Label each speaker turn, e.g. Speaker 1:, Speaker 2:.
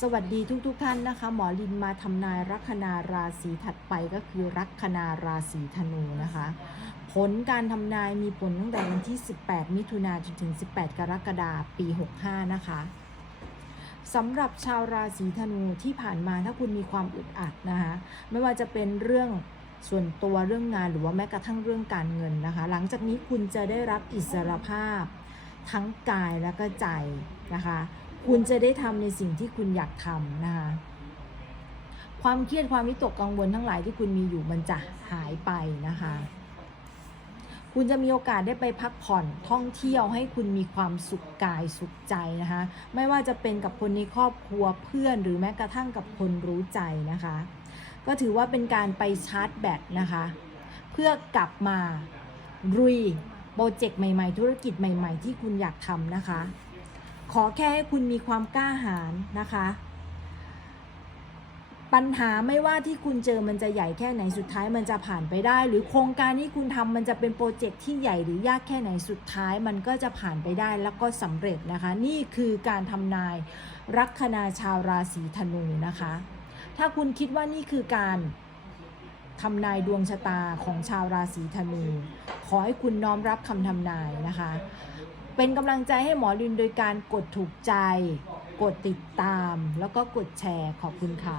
Speaker 1: สวัสดีทุกๆทท่านนะคะ หมอลินมาทำนายลัคนาราศีถัดไปก็คือลัคนาราศีธนูนะคะ ผลการทำนายมีผลตั้งแต่วันที่ 18 มิถุนายนจนถึง 18 กรกฎาคมปี 65 นะคะสำหรับชาวราศีธนูที่ผ่านมาถ้าคุณมีความอึดอัดนะคะ ไม่ว่าจะเป็นเรื่องส่วนตัวเรื่องงานหรือว่าแม้กระทั่งเรื่องการเงินนะคะ หลังจากนี้คุณจะได้รับอิสรภาพทั้งกายและก็ใจนะคะ คุณจะได้ทำในสิ่งที่คุณอยากทำนะคะความเครียดความวิตกกังวลทั้งหลายที่คุณมีอยู่มันจะหายไปนะคะ คุณจะมีโอกาสได้ไปพักผ่อนท่องเที่ยวให้คุณมีความสุขกายสุขใจนะคะ ไม่ว่าจะเป็นกับคนในครอบครัวเพื่อนหรือแม้กระทั่งกับคนรู้ใจนะคะ ก็ถือว่าเป็นการไปชาร์จแบตนะคะ เพื่อกลับมารุยโปรเจกต์ใหม่ ๆ ธุรกิจใหม่ ๆ ที่คุณอยากทำนะคะ ขอแค่ให้คุณมีความกล้าหาญนะคะ ปัญหาไม่ว่าที่คุณเจอมันจะใหญ่แค่ไหนสุดท้ายมันจะผ่านไปได้ หรือโครงการที่คุณทำมันจะเป็นโปรเจกต์ที่ใหญ่หรือยากแค่ไหนสุดท้ายมันก็จะผ่านไปได้แล้วก็สำเร็จนะคะ นี่คือการทำนายลัคนาชาวราศีธนูนะคะ ถ้าคุณคิดว่านี่คือการทำนายดวงชะตาของชาวราศีธนู ขอให้คุณน้อมรับคำทำนายนะคะ เป็นกำลังใจให้หมอลินโดยการกดถูกใจ กดติดตาม แล้วก็กดแชร์ขอบคุณค่ะ